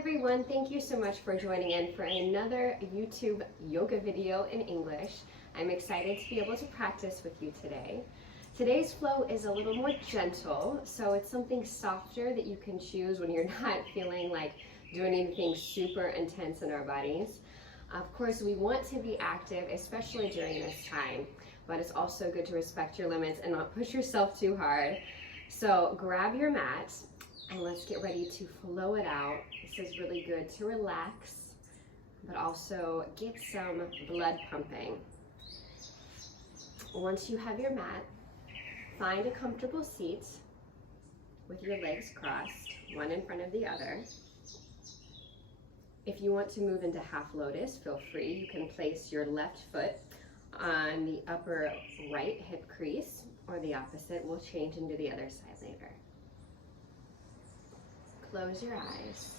everyone, thank you so much for joining in for another YouTube yoga video in English. I'm excited to be able to practice with you today. Today's flow is a little more gentle, so it's something softer that you can choose when you're not feeling like doing anything super intense in our bodies. Of course, we want to be active, especially during this time, but it's also good to respect your limits and not push yourself too hard. So grab your mat and let's get ready to flow it out. This is really good to relax, but also get some blood pumping. Once you have your mat, find a comfortable seat with your legs crossed, one in front of the other. If you want to move into half lotus, feel free. You can place your left foot on the upper right hip crease, or the opposite. We'll change into the other side later. Close your eyes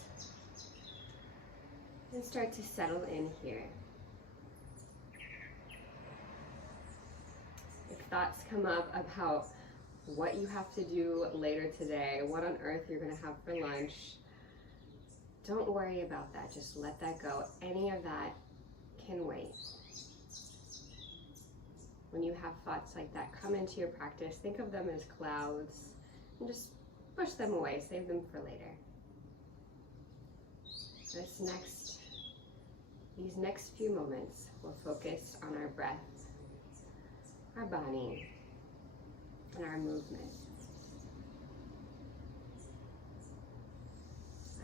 and start to settle in here. If thoughts come up about what you have to do later today, what on earth you're going to have for lunch, don't worry about that. Just let that go. Any of that can wait. When you have thoughts like that come into your practice, think of them as clouds and just push them away. Save them for later. These next few moments, we'll focus on our breath, our body, and our movement.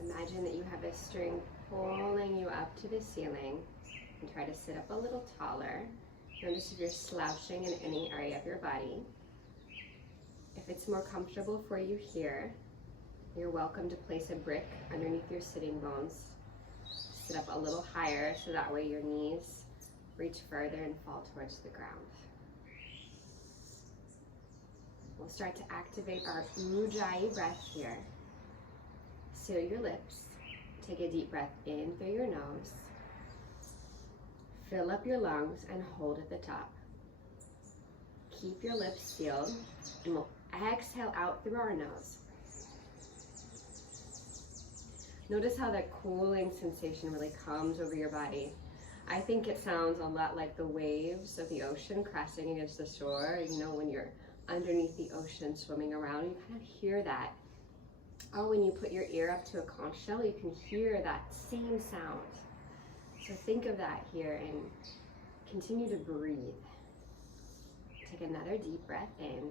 Imagine that you have a string pulling you up to the ceiling, and try to sit up a little taller. Notice if you're slouching in any area of your body. If it's more comfortable for you here, you're welcome to place a brick underneath your sitting bones. Sit up a little higher so that way your knees reach further and fall towards the ground. We'll start to activate our Ujjayi breath here. Seal your lips. Take a deep breath in through your nose. Fill up your lungs and hold at the top. Keep your lips sealed, and we'll exhale out through our nose. Notice how that cooling sensation really comes over your body. I think it sounds a lot like the waves of the ocean crashing against the shore. You know, when you're underneath the ocean swimming around, you kind of hear that. Or when you put your ear up to a conch shell, you can hear that same sound. So think of that here and continue to breathe. Take another deep breath in.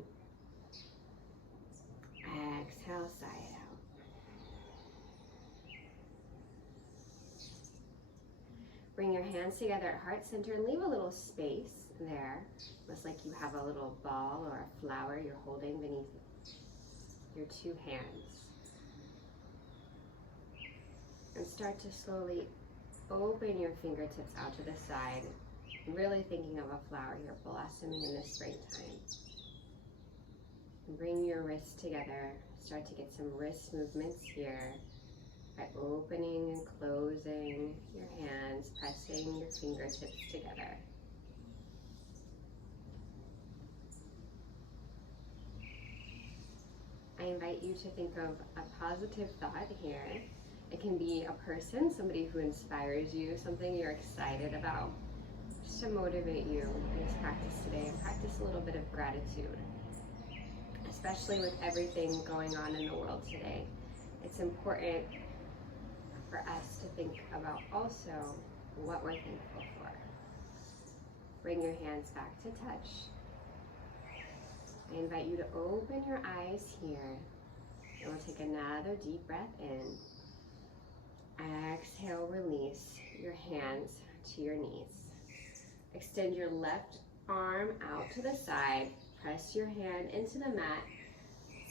Exhale, sigh it out. Bring your hands together at heart center and leave a little space there. Almost like you have a little ball or a flower you're holding beneath your two hands. And start to slowly open your fingertips out to the side. Really thinking of a flower here blossoming in the springtime. And bring your wrists together. Start to get some wrist movements here by opening and closing your hands, pressing your fingertips together. I invite you to think of a positive thought here. It can be a person, somebody who inspires you, something you're excited about, just to motivate you in this practice today, and practice a little bit of gratitude, especially with everything going on in the world today. It's important for us to think about also what we're thankful for. Bring your hands back to touch. I invite you to open your eyes here, and we'll take another deep breath in. Exhale, release your hands to your knees. Extend your left arm out to the side. Press your hand into the mat.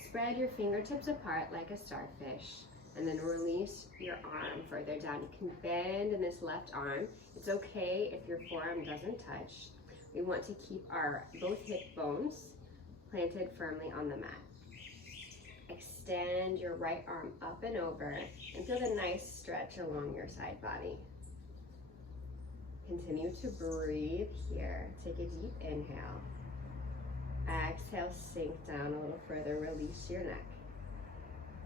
Spread your fingertips apart like a starfish. And then release your arm further down. You can bend in this left arm. It's okay if your forearm doesn't touch. We want to keep our both hip bones planted firmly on the mat. Extend your right arm up and over and feel the nice stretch along your side body. Continue to breathe here. Take a deep inhale. Exhale, sink down a little further. Release your neck.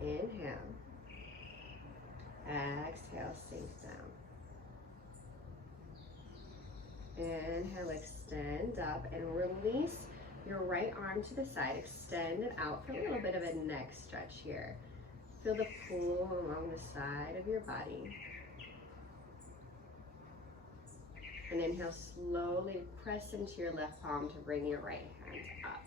Inhale. Exhale, sink down. Inhale, extend up and release your right arm to the side. Extend it out for a little bit of a neck stretch here. Feel the pull along the side of your body. And inhale, slowly press into your left palm to bring your right hand up.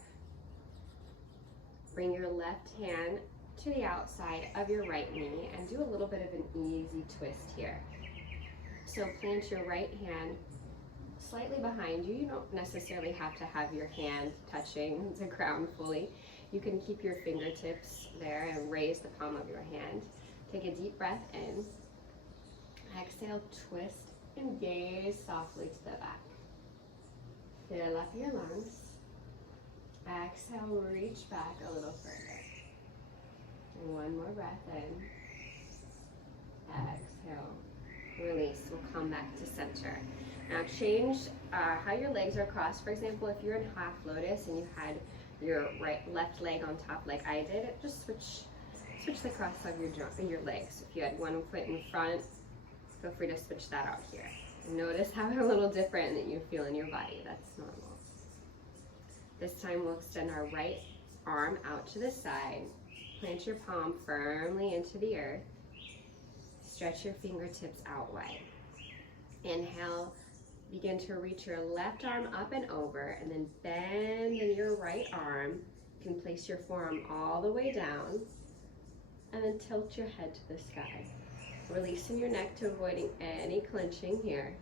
Bring your left hand to the outside of your right knee and do a little bit of an easy twist here. So plant your right hand slightly behind you. You don't necessarily have to have your hand touching the ground fully. You can keep your fingertips there and raise the palm of your hand. Take a deep breath in. Exhale, twist and gaze softly to the back. Fill up your lungs. Exhale, reach back a little further. And one more breath in. Exhale, release. We'll come back to center. Now change how your legs are crossed. For example, if you're in half lotus and you had your left leg on top like I did, just switch the cross of your legs. If you had one foot in front, feel free to switch that out here. And notice how a little different that you feel in your body. That's normal. This time we'll extend our right arm out to the side. Plant your palm firmly into the earth. Stretch your fingertips out wide. Inhale, begin to reach your left arm up and over, and then bend in your right arm. You can place your forearm all the way down, and then tilt your head to the sky. Releasing your neck to avoiding any clenching here.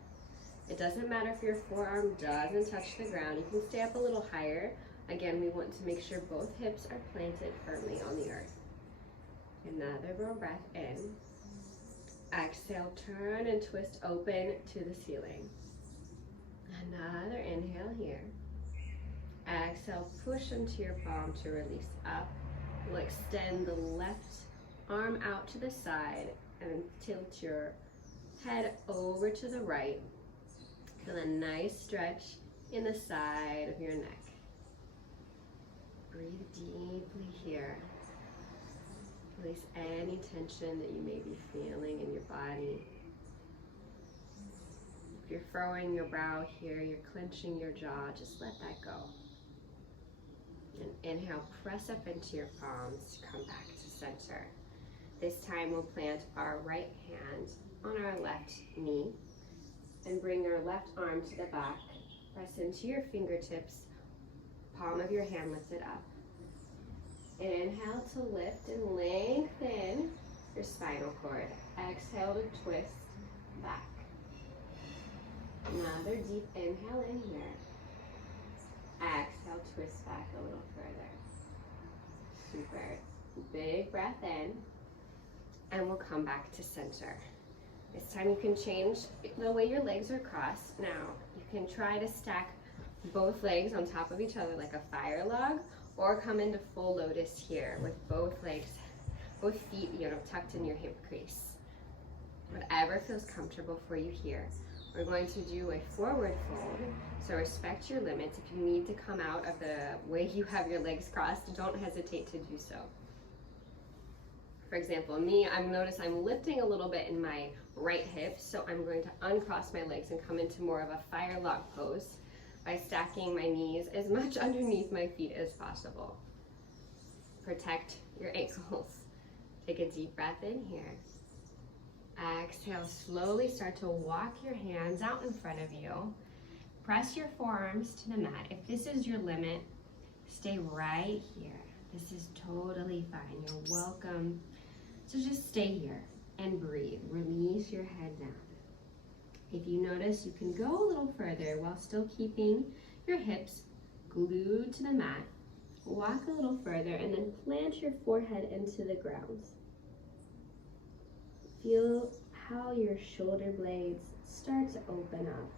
It doesn't matter if your forearm doesn't touch the ground. You can stay up a little higher. Again, we want to make sure both hips are planted firmly on the earth. Another more breath in. Exhale, turn and twist open to the ceiling. Another inhale here. Exhale, push into your palm to release up. We'll extend the left arm out to the side and tilt your head over to the right. Feel a nice stretch in the side of your neck. Breathe deeply here. Release any tension that you may be feeling in your body. If you're furrowing your brow here, you're clenching your jaw, just let that go. And inhale, press up into your palms to come back to center. This time we'll plant our right hand on our left knee and bring your left arm to the back. Press into your fingertips, palm of your hand lifted up. Inhale to lift and lengthen your spinal cord. Exhale to twist back. Another deep inhale in here. Exhale, twist back a little further. Super. Big breath in. And we'll come back to center. This time you can change the way your legs are crossed. Now, you can try to stack both legs on top of each other like a fire log, or come into full lotus here with both legs, both feet, tucked in your hip crease. Whatever feels comfortable for you here. We're going to do a forward fold, so respect your limits. If you need to come out of the way you have your legs crossed, don't hesitate to do so. For example, me, notice I'm lifting a little bit in my right hip, so I'm going to uncross my legs and come into more of a fire log pose by stacking my knees as much underneath my feet as possible. Protect your ankles. Take a deep breath in here. Exhale, slowly start to walk your hands out in front of you. Press your forearms to the mat. If this is your limit, stay right here. This is totally fine. You're welcome. So just stay here and breathe. Release your head down. If you notice, you can go a little further while still keeping your hips glued to the mat. Walk a little further and then plant your forehead into the ground. Feel how your shoulder blades start to open up.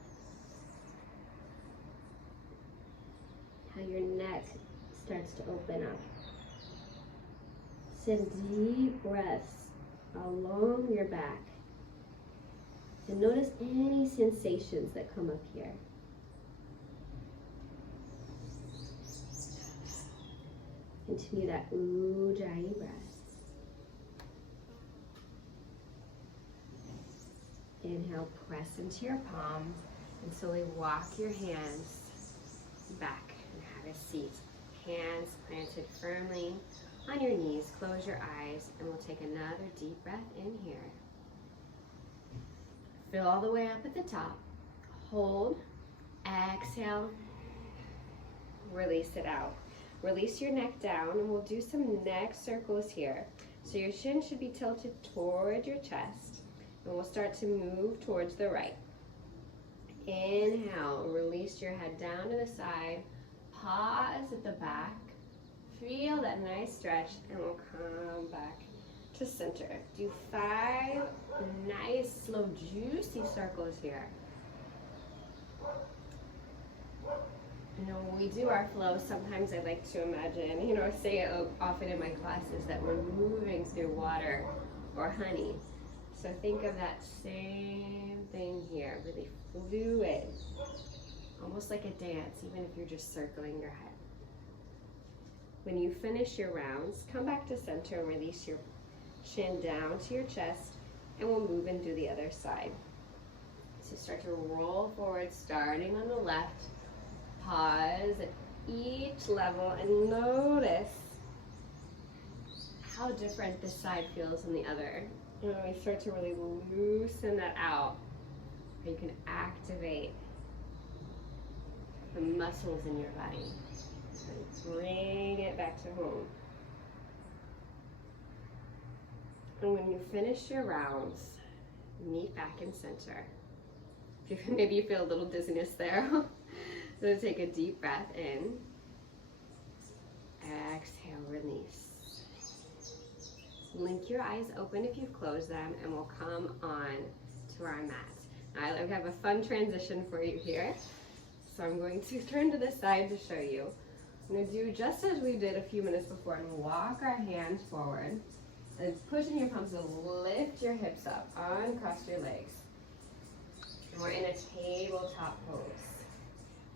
How your neck starts to open up. Send deep breaths along your back. And notice any sensations that come up here. Continue that Ujjayi breath. Inhale, press into your palms and slowly walk your hands back and have a seat. Hands planted firmly on your knees. Close your eyes and we'll take another deep breath in here. Fill all the way up at the top. Hold, exhale, release it out. Release your neck down and we'll do some neck circles here. So your chin should be tilted toward your chest and we'll start to move towards the right. Inhale, release your head down to the side. Pause at the back. Feel that nice stretch and we'll come back to center. Do 5 nice, slow, juicy circles here. You know, when we do our flow, sometimes I like to imagine, I say it often in my classes that we're moving through water or honey. So think of that same thing here, really fluid, almost like a dance, even if you're just circling your head. When you finish your rounds, come back to center and release your chin down to your chest, and we'll move and do the other side. So start to roll forward, starting on the left. Pause at each level and notice how different this side feels than the other. And when we start to really loosen that out, you can activate the muscles in your body and bring it back to home. And when you finish your rounds, meet back in center. Maybe you feel a little dizziness there. So take a deep breath in. Exhale, release. Link your eyes open if you've closed them, and we'll come on to our mat. Now, I have a fun transition for you here. So I'm going to turn to the side to show you. I'm going to do just as we did a few minutes before and walk our hands forward. And push in your palms to lift your hips up, uncross your legs. And we're in a tabletop pose.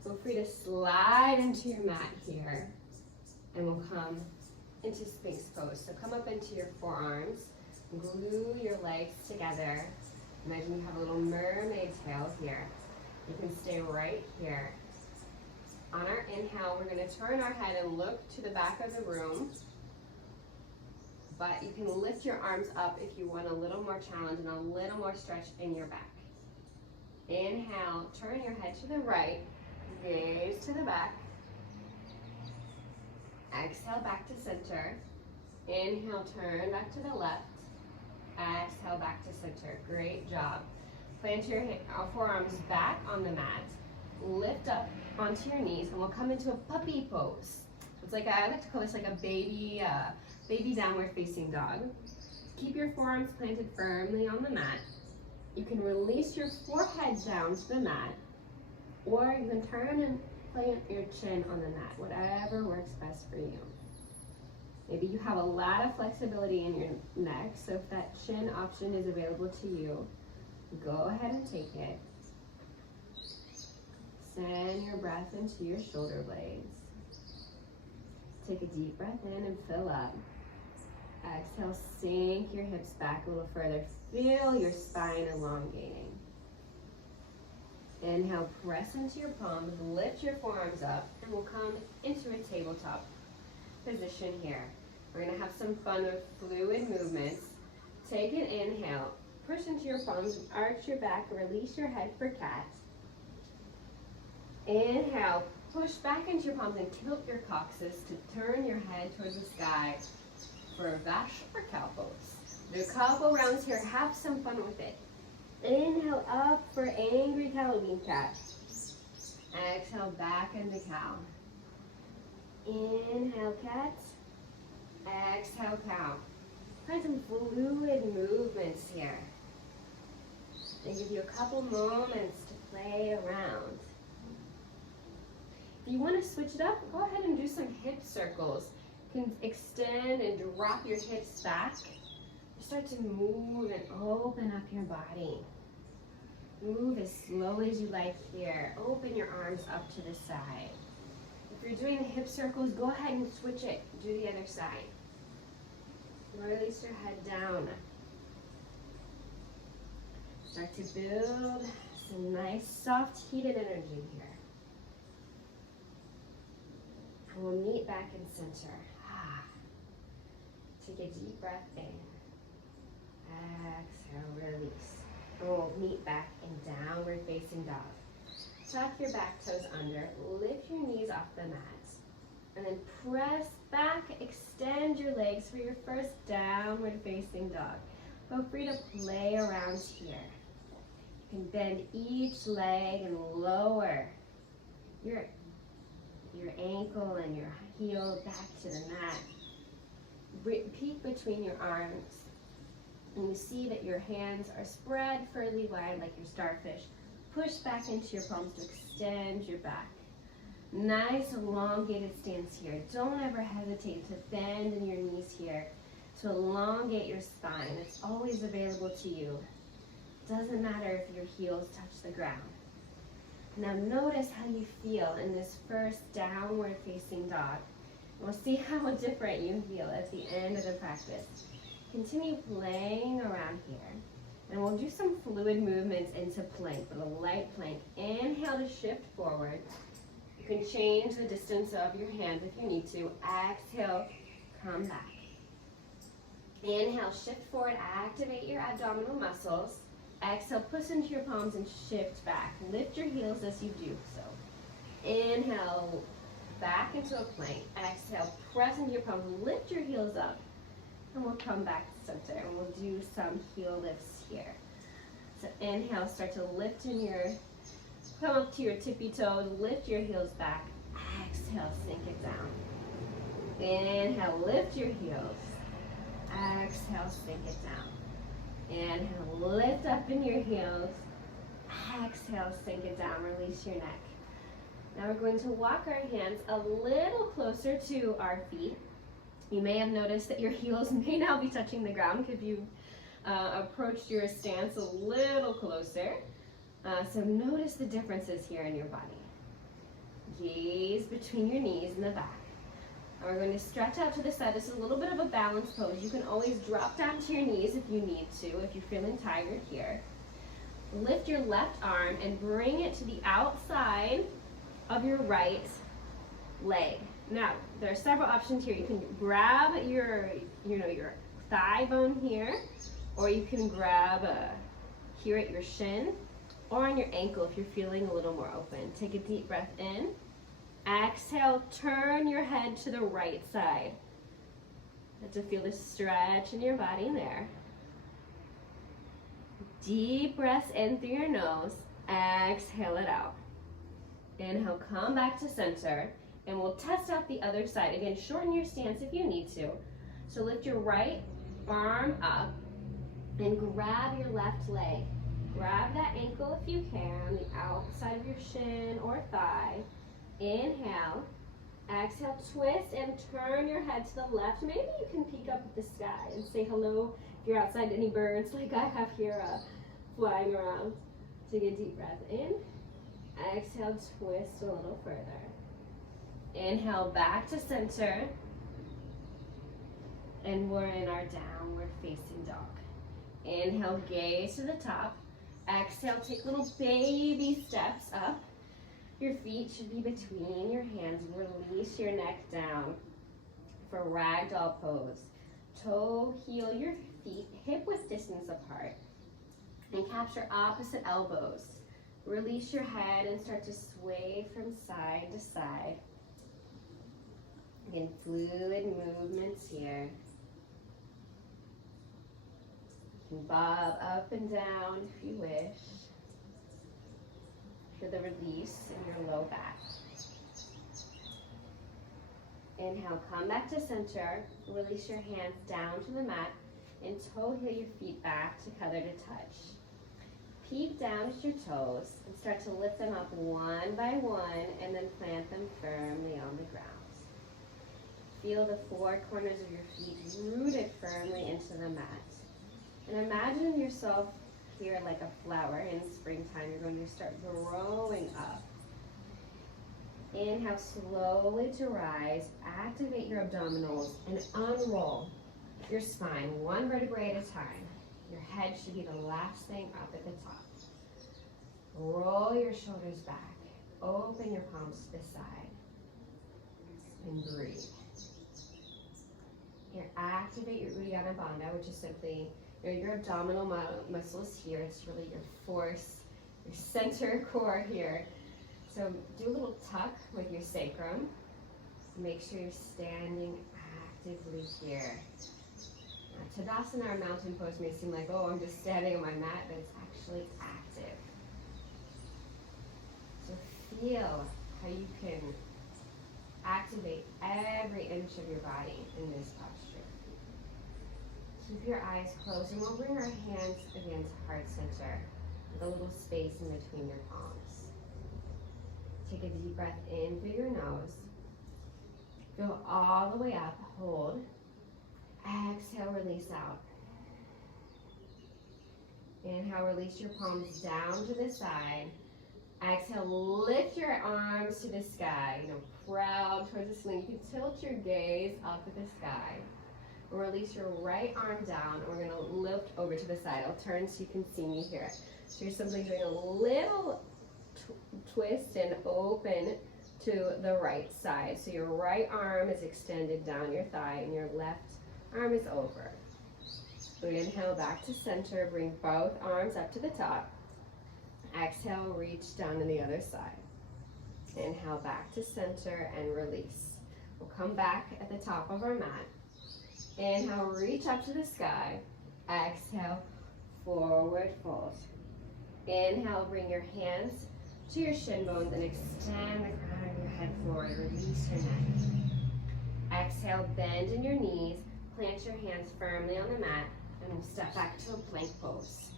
Feel free to slide into your mat here, and we'll come into Sphinx pose. So come up into your forearms, glue your legs together. Imagine you have a little mermaid tail here. You can stay right here. On our inhale, we're going to turn our head and look to the back of the room. But you can lift your arms up if you want a little more challenge and a little more stretch in your back. Inhale, turn your head to the right, gaze to the back. Exhale, back to center. Inhale, turn back to the left. Exhale, back to center. Great job. Plant your forearms back on the mat. Lift up onto your knees, and we'll come into a puppy pose. It's like I like to call this like a baby downward facing dog. Keep your forearms planted firmly on the mat. You can release your forehead down to the mat, or you can turn and plant your chin on the mat, whatever works best for you. Maybe you have a lot of flexibility in your neck, so if that chin option is available to you, go ahead and take it. Send your breath into your shoulder blades. Take a deep breath in and fill up. Exhale, sink your hips back a little further. Feel your spine elongating. Inhale, press into your palms, lift your forearms up, and we'll come into a tabletop position here. We're going to have some fun with fluid movements. Take an inhale, push into your palms, arch your back, release your head for cat. Inhale, push back into your palms and tilt your coccyx to turn your head towards the sky for a Vash or cow pose. Do a couple rounds here, have some fun with it. Inhale up for angry cow bean cat. Exhale back into cow. Inhale cat. Exhale cow. Find some fluid movements here. And give you a couple moments to play around. If you want to switch it up, go ahead and do some hip circles. You can extend and drop your hips back. Start to move and open up your body. Move as slowly as you like here. Open your arms up to the side. If you're doing the hip circles, go ahead and switch it. Do the other side. Release your head down. Start to build some nice, soft, heated energy here. And we'll meet back in center. Take a deep breath in. Exhale, release. And we'll meet back in downward facing dog. Tuck your back toes under, lift your knees off the mat. And then press back, extend your legs for your first downward facing dog. Feel free to play around here. You can bend each leg and lower your ankle and your heel back to the mat. Peek between your arms, and you see that your hands are spread fairly wide like your starfish. Push back into your palms to extend your back. Nice elongated stance here. Don't ever hesitate to bend in your knees here to elongate your spine. It's always available to you. Doesn't matter if your heels touch the ground. Now notice how you feel in this first downward facing dog. We'll see how different you feel at the end of the practice. Continue playing around here. And we'll do some fluid movements into plank, but a light plank. Inhale to shift forward. You can change the distance of your hands if you need to. Exhale, come back. Inhale, shift forward, activate your abdominal muscles. Exhale, push into your palms and shift back. Lift your heels as you do so. Inhale, back into a plank. Exhale, press into your palms, lift your heels up. And we'll come back to center and we'll do some heel lifts here. So inhale, start to lift come up to your tippy toes, lift your heels back. Exhale, sink it down. Inhale, lift your heels. Exhale, sink it down. Inhale, lift up in your heels. Exhale, sink it down, release your neck. Now we're going to walk our hands a little closer to our feet. You may have noticed that your heels may now be touching the ground because you've approached your stance a little closer. So notice the differences here in your body. Gaze between your knees and the back. And we're going to stretch out to the side. This is a little bit of a balance pose. You can always drop down to your knees if you need to, if you're feeling tired here. Lift your left arm and bring it to the outside of your right leg. Now, there are several options here. You can grab your thigh bone here, or you can grab here at your shin, or on your ankle if you're feeling a little more open. Take a deep breath in. Exhale, turn your head to the right side. Let to feel the stretch in your body there. Deep breaths in through your nose. Exhale it out. Inhale, come back to center. And we'll test out the other side. Again, shorten your stance if you need to. So lift your right arm up and grab your left leg. Grab that ankle if you can, the outside of your shin or thigh. Inhale. Exhale, twist and turn your head to the left. Maybe you can peek up at the sky and say hello if you're outside to any birds like I have here flying around. Take a deep breath in. Exhale, twist a little further. Inhale, back to center. And we're in our downward facing dog. Inhale, gaze to the top. Exhale, take little baby steps up. Your feet should be between your hands. Release your neck down for ragdoll pose. Toe, heel your feet hip width distance apart. And capture opposite elbows. Release your head and start to sway from side to side. Again, fluid movements here. You can bob up and down if you wish. For the release in your low back. Inhale, come back to center. Release your hands down to the mat and toe heel your feet back together to touch. Peek down at your toes and start to lift them up one by one and then plant them firmly on the ground. Feel the four corners of your feet rooted firmly into the mat. And imagine yourself here like a flower in springtime. You're going to start growing up. Inhale slowly to rise. Activate your abdominals and unroll your spine one vertebrae at a time. Your head should be the last thing up at the top. Roll your shoulders back. Open your palms to the side. And breathe. Here, activate your Uddiyana Bandha, which is simply your abdominal muscles here. It's really your force, your center core here. So do a little tuck with your sacrum. Make sure you're standing actively here. Tadasana, or mountain pose, may seem like, oh, I'm just standing on my mat, but it's actually active. So feel how you can activate every inch of your body in this posture. Keep your eyes closed, and we'll bring our hands again to heart center with a little space in between your palms. Take a deep breath in through your nose. Go all the way up, hold. Exhale, release out. Inhale, release your palms down to the side. Exhale, lift your arms to the sky. Proud towards the ceiling. You can tilt your gaze up at the sky. Release your right arm down, and we're going to lift over to the side. I'll turn so you can see me here. So you're simply doing a little twist and open to the right side. So your right arm is extended down your thigh, and your left arm is over. So inhale back to center. Bring both arms up to the top. Exhale, reach down to the other side. Inhale back to center and release. We'll come back at the top of our mat. Inhale, reach up to the sky. Exhale, forward fold. Inhale, bring your hands to your shin bones and extend the crown of your head forward. Release your neck. Exhale, bend in your knees. Plant your hands firmly on the mat, and we'll step back to a plank pose.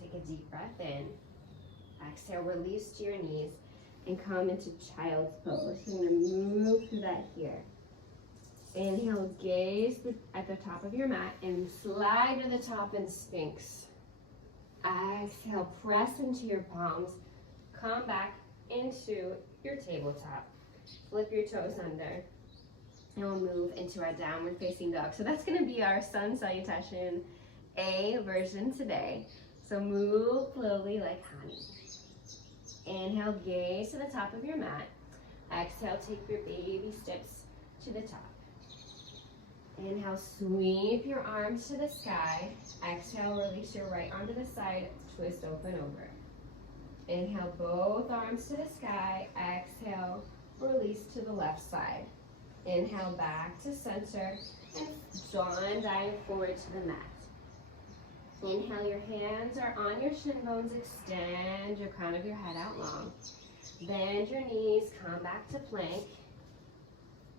Take a deep breath in. Exhale, release to your knees, and come into child's pose. So we're going to move through that here. Inhale, gaze at the top of your mat, and slide to the top in Sphinx. Exhale, press into your palms. Come back into your tabletop. Flip your toes under. And we'll move into our downward facing dog. So that's going to be our sun salutation A version today. So move slowly like honey. Inhale, gaze to the top of your mat. Exhale, take your baby steps to the top. Inhale, sweep your arms to the sky. Exhale, release your right arm to the side, twist open over. Inhale, both arms to the sky. Exhale, release to the left side. Inhale, back to center, and draw and dive forward to the mat. Inhale, your hands are on your shin bones. Extend your crown of your head out long. Bend your knees, come back to plank.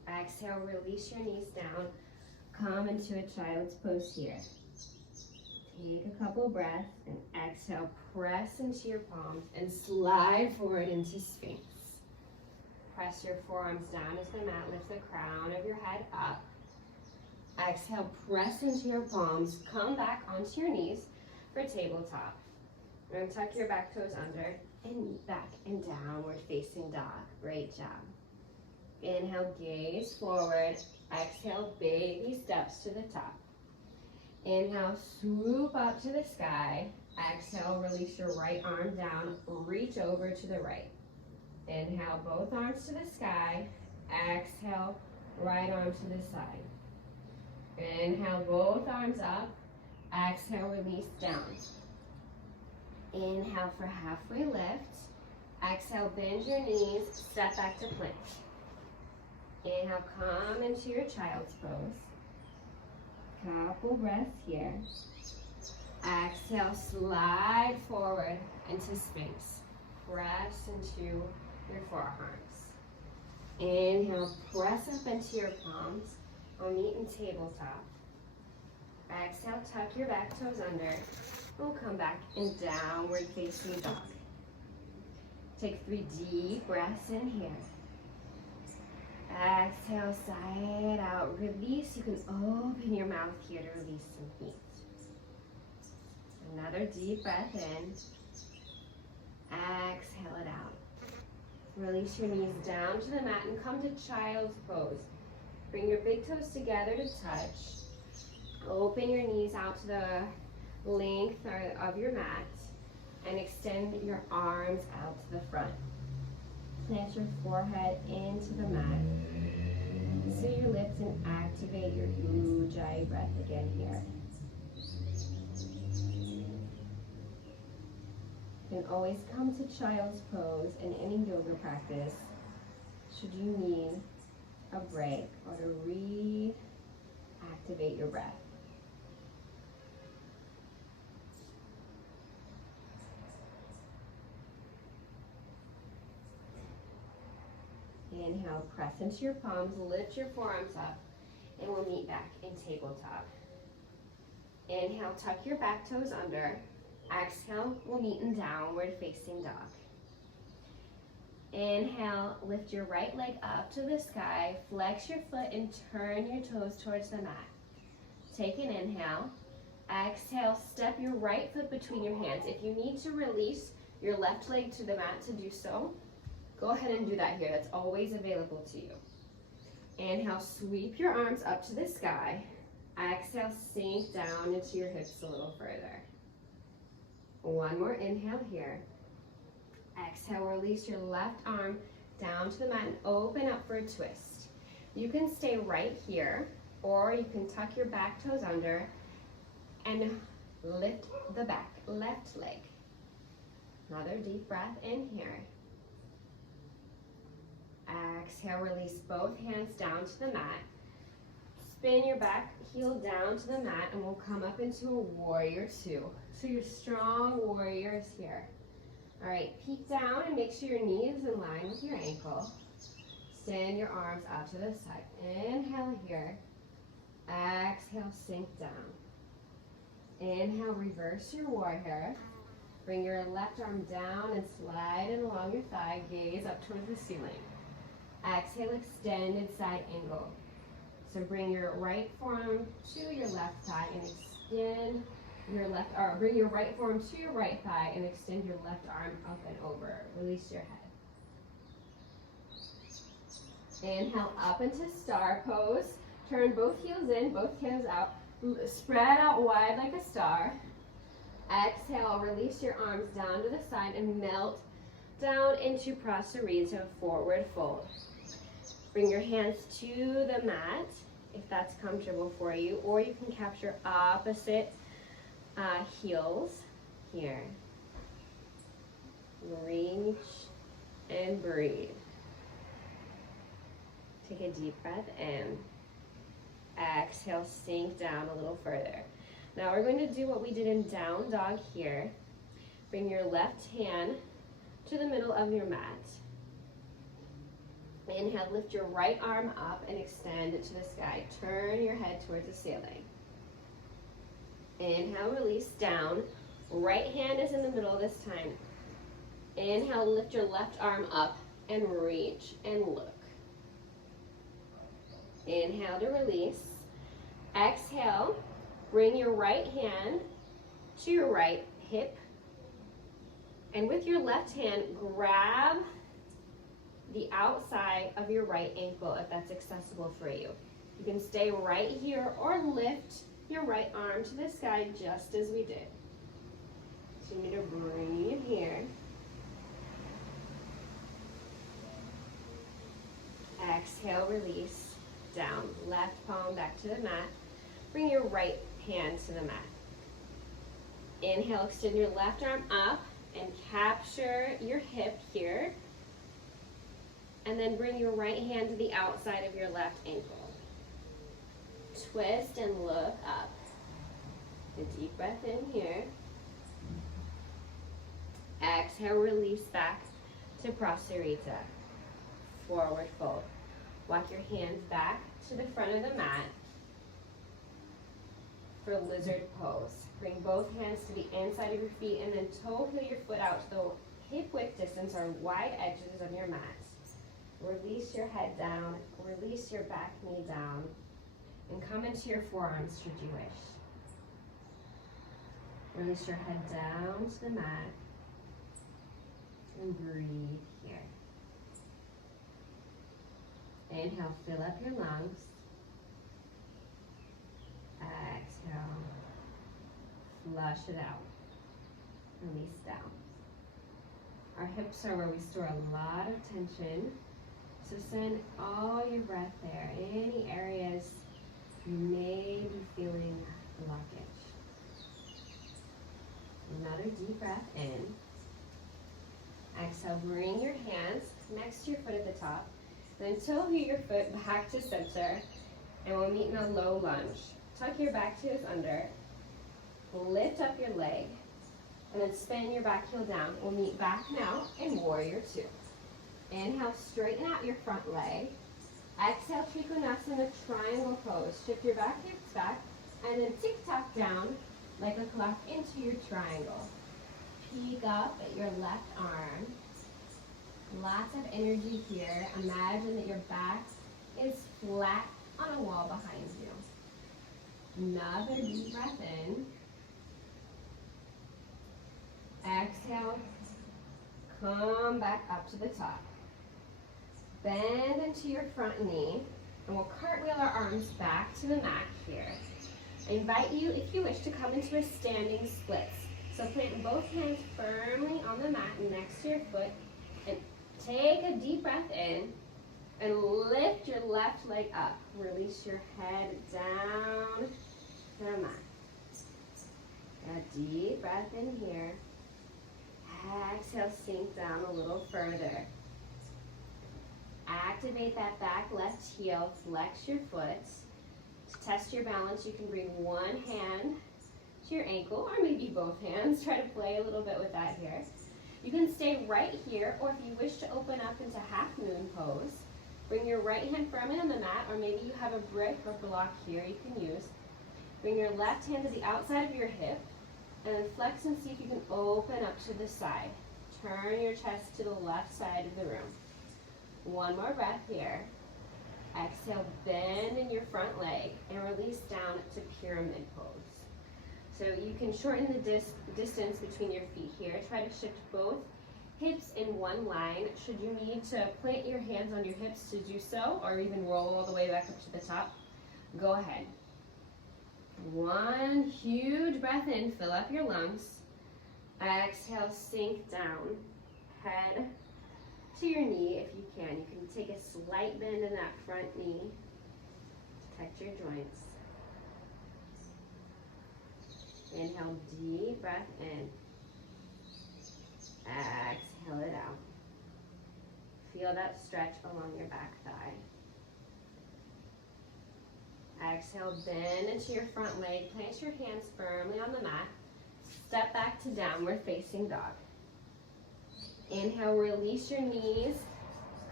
Exhale, release your knees down. Come into a child's pose here. Take a couple breaths, and exhale, press into your palms and slide forward into Sphinx. Press your forearms down into the mat, lift the crown of your head up. Exhale, press into your palms, come back onto your knees for tabletop. We're going to tuck your back toes under and back and downward facing dog. Great job. Inhale, gaze forward. Exhale, baby steps to the top. Inhale, swoop up to the sky. Exhale, release your right arm down, reach over to the right. Inhale, both arms to the sky. Exhale, right arm to the side. Inhale, both arms up. Exhale, release down. Inhale for halfway lift. Exhale, bend your knees, step back to plank. Inhale, come into your child's pose. Couple breaths here. Exhale, slide forward into Sphinx. Press into your forearms. Inhale, press up into your palms. We'll meet in tabletop. Exhale, tuck your back toes under. We'll come back in downward facing dog. Take 3 deep breaths in here. Exhale, sigh it out. Release. You can open your mouth here to release some heat. Another deep breath in. Exhale it out. Release your knees down to the mat and come to child's pose. Bring your big toes together to touch. Open your knees out to the length of your mat and extend your arms out to the front. Plant your forehead into the mat. So your lips and activate your Ujjayi breath again here. You can always come to child's pose in any yoga practice should you need a break or to reactivate your breath. Inhale, press into your palms, lift your forearms up, and we'll meet back in tabletop. Inhale, tuck your back toes under. Exhale, we'll meet in downward facing dog. Inhale, lift your right leg up to the sky, flex your foot and turn your toes towards the mat. Take an inhale. Exhale, step your right foot between your hands. If you need to release your left leg to the mat to do so, go ahead and do that here. That's always available to you. Inhale, sweep your arms up to the sky. Exhale, sink down into your hips a little further. One more inhale here. Exhale, release your left arm down to the mat and open up for a twist. You can stay right here, or you can tuck your back toes under and lift the back left leg. Another deep breath in here. Exhale, release both hands down to the mat. Spin your back heel down to the mat and we'll come up into a warrior two. So your strong warrior is here. All right, peek down and make sure your knee is in line with your ankle. Extend your arms out to the side. Inhale here. Exhale, sink down. Inhale, reverse your warrior. Bring your left arm down and slide it along your thigh. Gaze up towards the ceiling. Exhale, extended side angle. So bring your right forearm to your left thigh and extend your left arm. Bring your right forearm to your right thigh and extend your left arm up and over. Release your head. Inhale up into star pose. Turn both heels in, both toes out. Spread out wide like a star. Exhale, release your arms down to the side and melt down into Prasarita, forward fold. Bring your hands to the mat if that's comfortable for you, or you can capture opposite heels here. Reach and breathe. Take a deep breath in. Exhale, sink down a little further. Now we're going to do what we did in down dog here. Bring your left hand to the middle of your mat. Inhale, lift your right arm up and extend it to the sky. Turn your head towards the ceiling. Inhale, release down. Right hand is in the middle this time. Inhale, lift your left arm up and reach and look. Inhale to release. Exhale, bring your right hand to your right hip. And with your left hand, grab the outside of your right ankle if that's accessible for you. You can stay right here or lift your right arm to the sky just as we did. So you need to breathe here. Exhale, release, down. Left palm back to the mat. Bring your right hand to the mat. Inhale, extend your left arm up and capture your hip here. And then bring your right hand to the outside of your left ankle. Twist and look up. A deep breath in here. Exhale, release back to Prasarita. Forward fold. Walk your hands back to the front of the mat for lizard pose. Bring both hands to the inside of your feet and then toe heel your foot out to the hip width distance or wide edges of your mat. Release your head down, release your back knee down, and come into your forearms should you wish. Release your head down to the mat and breathe here. Inhale, fill up your lungs. Exhale, flush it out. Release down. Our hips are where we store a lot of tension. So send all your breath there. Any areas you may be feeling blockage. Another deep breath in. Exhale, bring your hands next to your foot at the top. Then toe your foot back to center. And we'll meet in a low lunge. Tuck your back toes under. Lift up your leg. And then spin your back heel down. We'll meet back now in warrior two. Inhale, straighten out your front leg. Exhale, Trikonasana, triangle pose. Shift your back hips back. And then tick-tock down like a clock into your triangle. Peek up at your left arm. Lots of energy here. Imagine that your back is flat on a wall behind you. Another deep breath in. Exhale, come back up to the top. Bend into your front knee, and we'll cartwheel our arms back to the mat here. I invite you, if you wish, to come into a standing splits. So plant both hands firmly on the mat next to your foot, and take a deep breath in, and lift your left leg up. Release your head down to the mat. A deep breath in here. Exhale, sink down a little further. Activate that back left heel, flex your foot. To test your balance, you can bring one hand to your ankle, or maybe both hands. Try to play a little bit with that here. You can stay right here, or if you wish to open up into half moon pose, bring your right hand firmly on the mat, or maybe you have a brick or block here you can use. Bring your left hand to the outside of your hip, and then flex and see if you can open up to the side. Turn your chest to the left side of the room. One more breath here. Exhale, bend in your front leg and release down to pyramid pose. So you can shorten the distance between your feet here. Try to shift both hips in one line. Should you need to plant your hands on your hips to do so, or even roll all the way back up to the top, go ahead. One huge breath in, fill up your lungs. Exhale, sink down. Head to your knee if you can. You can take a slight bend in that front knee. Protect your joints. Inhale, deep breath in. Exhale it out. Feel that stretch along your back thigh. Exhale, bend into your front leg. Place your hands firmly on the mat. Step back to downward facing dog. Inhale, release your knees.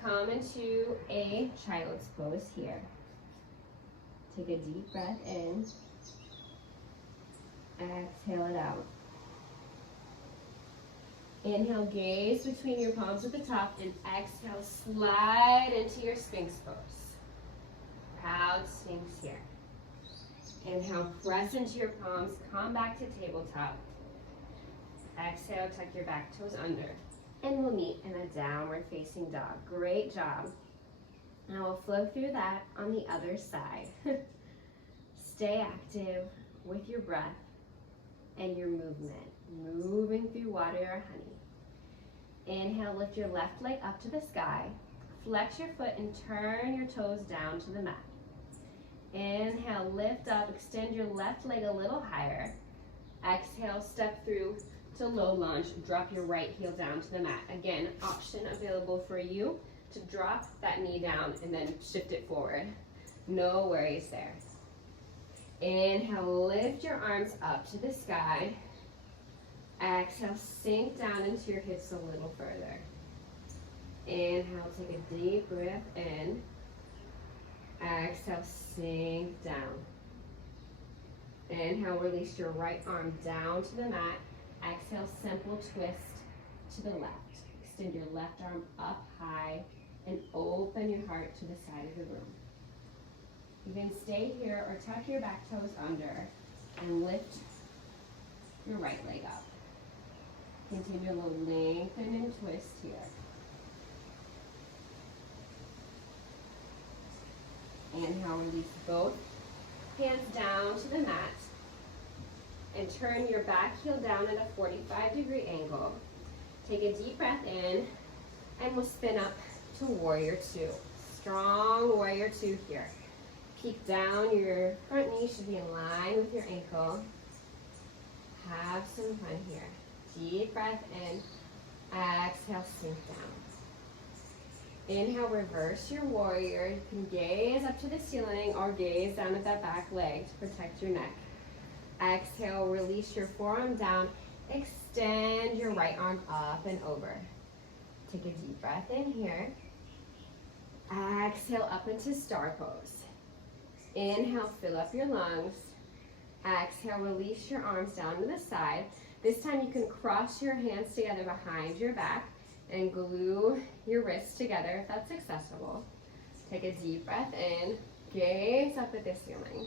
Come into a child's pose here. Take a deep breath in. Exhale it out. Inhale, gaze between your palms at the top, and exhale, slide into your Sphinx pose. Proud Sphinx here. Inhale, press into your palms, come back to tabletop. Exhale, tuck your back toes under. And we'll meet in a downward facing dog. Great job. Now we'll flow through that on the other side. Stay active with your breath and your movement. Moving through water or honey. Inhale, lift your left leg up to the sky. Flex your foot and turn your toes down to the mat. Inhale, lift up, extend your left leg a little higher. Exhale, step through to low lunge. Drop your right heel down to the mat. Again, option available for you to drop that knee down and then shift it forward. No worries there. Inhale, lift your arms up to the sky. Exhale, sink down into your hips a little further. Inhale, take a deep breath in. Exhale, sink down. Inhale, release your right arm down to the mat. Exhale, simple twist to the left. Extend your left arm up high and open your heart to the side of the room. You can stay here or tuck your back toes under and lift your right leg up. Continue to lengthen and twist here. Inhale, release both hands down to the mat. and turn your back heel down at a 45-degree angle. Take a deep breath in, and we'll spin up to warrior two. Strong warrior two here. Peek down, your front knee should be in line with your ankle. Have some fun here. Deep breath in, exhale, sink down. Inhale, reverse your warrior. You can gaze up to the ceiling or gaze down at that back leg to protect your neck. Exhale, release your forearm down. Extend your right arm up and over. Take a deep breath in here. Exhale, up into star pose. Inhale, fill up your lungs. Exhale, release your arms down to the side. This time you can cross your hands together behind your back and glue your wrists together if that's accessible. Take a deep breath in, gaze up at the ceiling.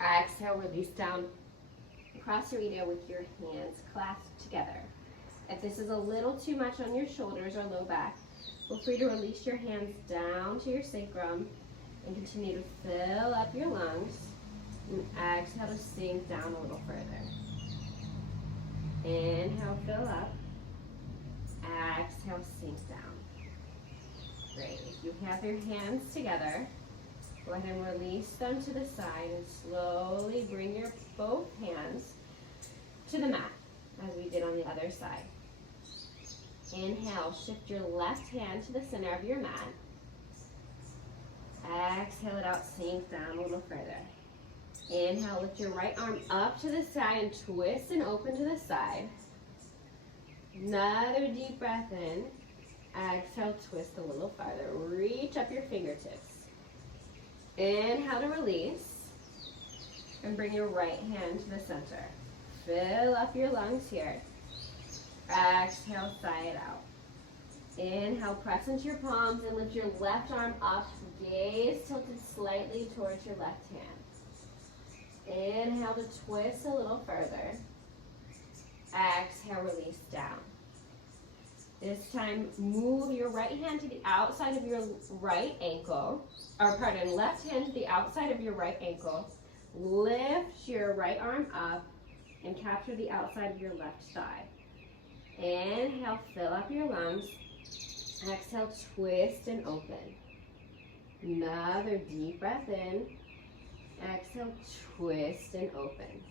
Exhale, release down. Cross your feet with your hands clasped together. If this is a little too much on your shoulders or low back, feel free to release your hands down to your sacrum and continue to fill up your lungs. And exhale to sink down a little further. Inhale, fill up. Exhale, sink down. Great. If you have your hands together, go ahead and release them to the side and slowly bring your both hands to the mat, as we did on the other side. Inhale, shift your left hand to the center of your mat. Exhale it out, sink down a little further. Inhale, lift your right arm up to the side and twist and open to the side. Another deep breath in. Exhale, twist a little farther. Reach up your fingertips. Inhale to release. And bring your right hand to the center. Fill up your lungs here. Exhale, sigh it out. Inhale, press into your palms and lift your left arm up. Gaze tilted slightly towards your left hand. Inhale to twist a little further. Exhale, release down. This time, move your right hand to the outside of your right ankle, left hand to the outside of your right ankle. Lift your right arm up and capture the outside of your left thigh. Inhale, fill up your lungs. Exhale, twist and open. Another deep breath in. Exhale, twist and open.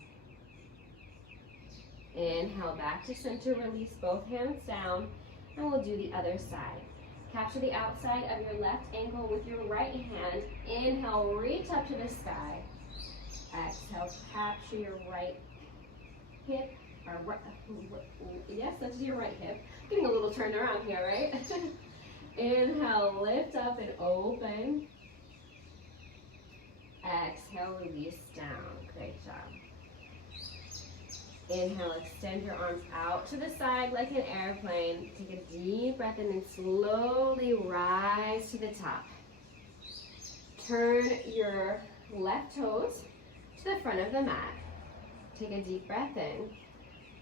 Inhale, back to center, release both hands down, and we'll do the other side. Capture the outside of your left ankle with your right hand. Inhale, reach up to the sky. Exhale, capture your right hip. Yes, that's your right hip. Getting a little turned around here, right? Inhale, lift up and open. Exhale, release down. Great job. Inhale, extend your arms out to the side like an airplane. Take a deep breath in and slowly rise to the top. Turn your left toes to the front of the mat. Take a deep breath in.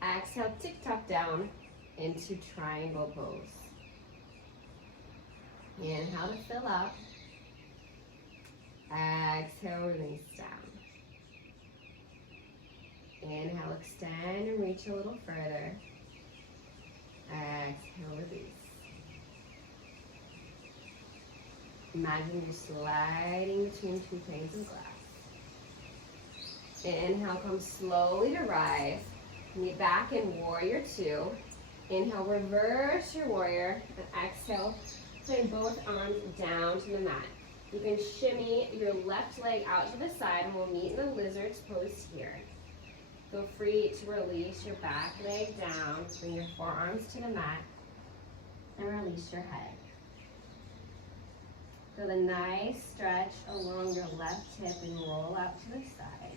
Exhale, tick-tock down into triangle pose. Inhale to fill up. Exhale, release down. Inhale, extend and reach a little further. Exhale, release. Imagine you're sliding between two panes of glass. Inhale, come slowly to rise. Knee back in warrior two. Inhale, reverse your warrior. And exhale, bring both arms down to the mat. You can shimmy your left leg out to the side and we'll meet in the lizard's pose here. Feel free to release your back leg down. Bring your forearms to the mat and release your head. Feel a nice stretch along your left hip and roll out to the side.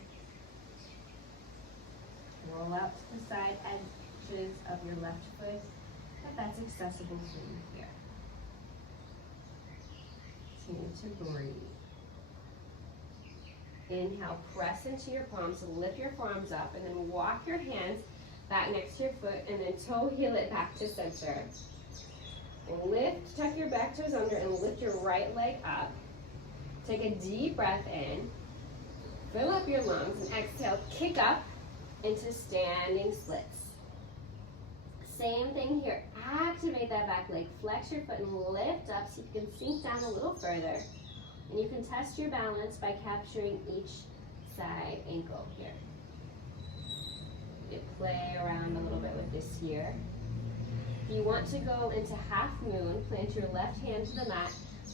Roll out to the side edges of your left foot if that's accessible to you here. Continue to breathe. Inhale, press into your palms, lift your forearms up, and then walk your hands back next to your foot, and then toe heel it back to center. And lift, tuck your back toes under, and lift your right leg up. Take a deep breath in, fill up your lungs, and exhale, kick up into standing splits. Same thing here. Activate that back leg. Flex your foot and lift up so you can sink down a little further. And you can test your balance by capturing each side ankle here. You can play around a little bit with this here. If you want to go into half moon, plant your left hand to the mat,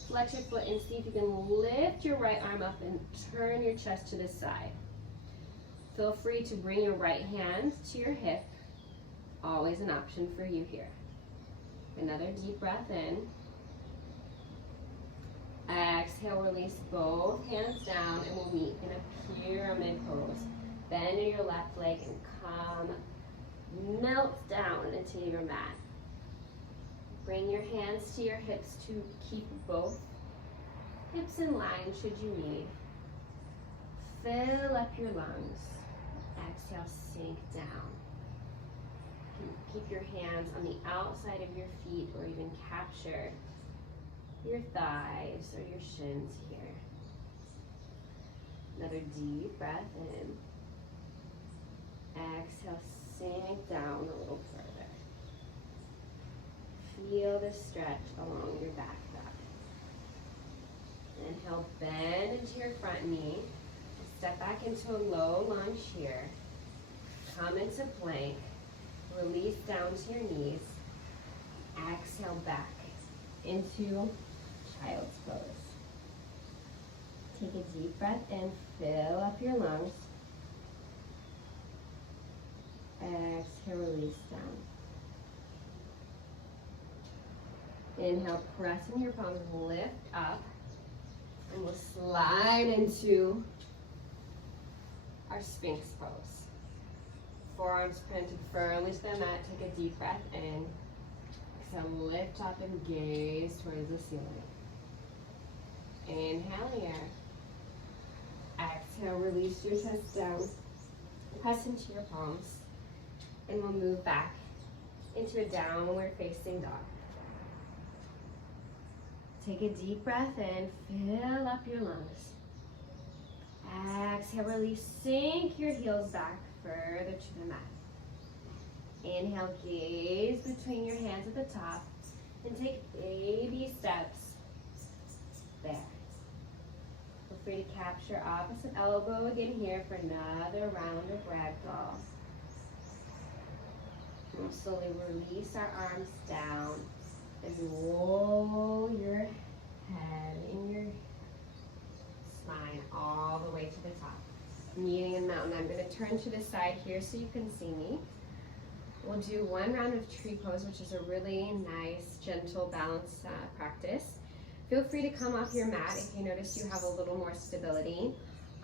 flex your foot and see if you can lift your right arm up and turn your chest to the side. Feel free to bring your right hand to your hip. Always an option for you here. Another deep breath in. Exhale, release both hands down and we'll meet in a pyramid pose. Bend your left leg and come, melt down into your mat. Bring your hands to your hips to keep both hips in line should you need. Fill up your lungs. Exhale, sink down. Keep your hands on the outside of your feet or even capture your thighs or your shins here. Another deep breath in. Exhale, sink down a little further. Feel the stretch along your back body. Inhale, bend into your front knee. Step back into a low lunge here. Come into plank. Release down to your knees. Exhale back into child's pose. Take a deep breath in. Fill up your lungs. Exhale, release down. Inhale, press in your palms, lift up, and we'll slide into our Sphinx pose. Forearms planted firmly to the mat. Take a deep breath in. Exhale, lift up and gaze towards the ceiling. Inhale here. Exhale, release your chest down. Press into your palms. And we'll move back into a downward facing dog. Take a deep breath in, fill up your lungs. Exhale, release, sink your heels back further to the mat. Inhale, gaze between your hands at the top and take baby steps there. Feel free to capture opposite elbow again here for another round of ragdoll. We'll slowly release our arms down and roll your head and your spine all the way to the top. Meeting in mountain. I'm going to turn to the side here so you can see me. We'll do one round of tree pose, which is a really nice, gentle balance practice. Feel free to come off your mat if you notice you have a little more stability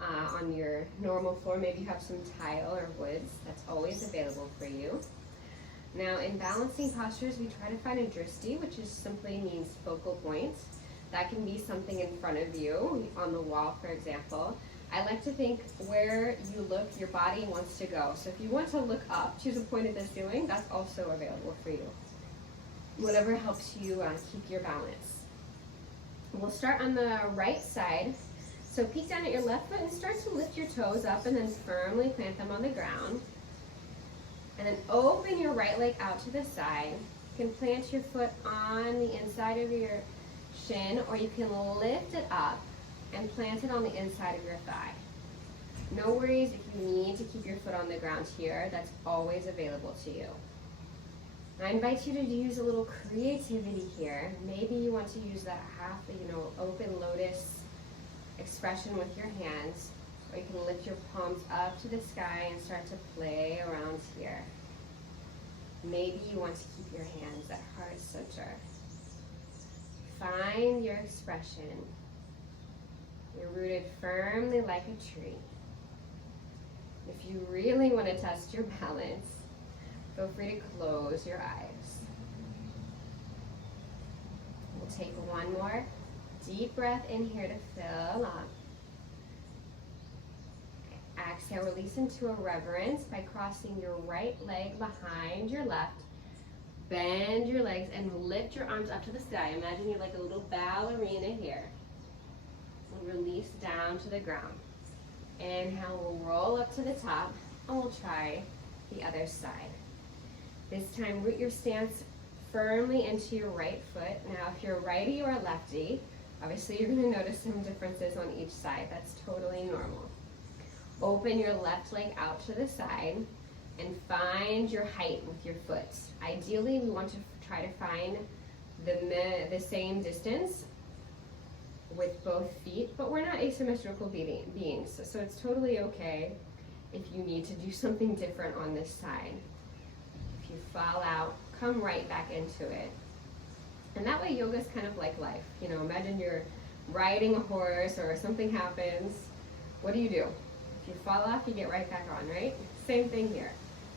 on your normal floor. Maybe you have some tile or woods. That's always available for you. Now, in balancing postures, we try to find a drishti, which is simply means focal points. That can be something in front of you, on the wall, for example. I like to think where you look, your body wants to go. So if you want to look up, choose a point at the ceiling, that's also available for you. Whatever helps you keep your balance. We'll start on the right side. So peek down at your left foot and start to lift your toes up and then firmly plant them on the ground. And then open your right leg out to the side. You can plant your foot on the inside of your shin, or you can lift it up and plant it on the inside of your thigh. No worries if you need to keep your foot on the ground here. That's always available to you. I invite you to use a little creativity here. Maybe you want to use that half, open lotus expression with your hands. Or you can lift your palms up to the sky and start to play around here. Maybe you want to keep your hands at heart center. Find your expression. You're rooted firmly like a tree. If you really want to test your balance, feel free to close your eyes. We'll take one more deep breath in here to fill up. Exhale, release into a reverence by crossing your right leg behind your left. Bend your legs and lift your arms up to the sky. Imagine you're like a little ballerina here. And release down to the ground. Inhale, we'll roll up to the top. and we'll try the other side. This time, root your stance firmly into your right foot. Now, if you're righty or lefty, obviously you're going to notice some differences on each side. That's totally normal. Open your left leg out to the side and find your height with your foot. Ideally, we want to try to find the same distance with both feet, but we're not asymmetrical beings, so it's totally okay if you need to do something different on this side. If you fall out, come right back into it. And that way yoga is kind of like life. You know, imagine you're riding a horse or something happens. What do? If you fall off, you get right back on, right? Same thing here.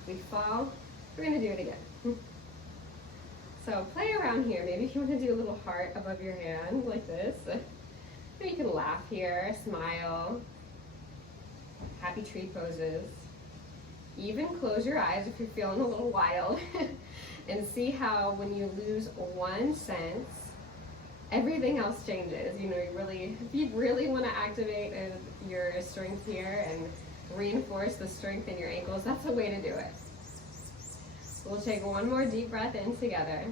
We fall, we're gonna do it again. So play around here. Maybe if you want to do a little heart above your hand like this. Or you can laugh here, smile, happy tree poses. Even close your eyes if you're feeling a little wild and see how when you lose one sense, everything else changes. You know, if you really want to activate your strength here and reinforce the strength in your ankles, that's a way to do it. We'll take one more deep breath in together.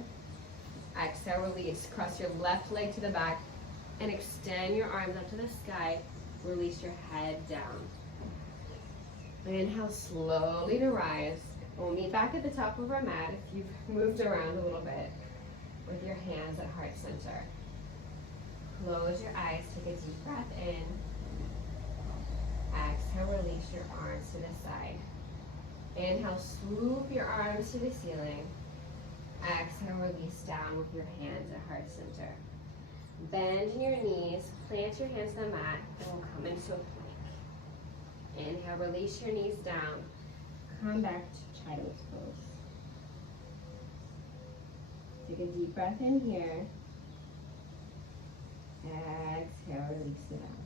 Exhale, release. Cross your left leg to the back and extend your arms up to the sky. Release your head down. Inhale slowly to rise. We'll meet back at the top of our mat if you've moved around a little bit with your hands at heart center. Close your eyes, take a deep breath in. Exhale, release your arms to the side. Inhale, swoop your arms to the ceiling. Exhale, release down with your hands at heart center. Bend your knees, plant your hands on the mat, and we'll come into a plank. Inhale, release your knees down. Come back to child's pose. Take a deep breath in here. Exhale, release it out.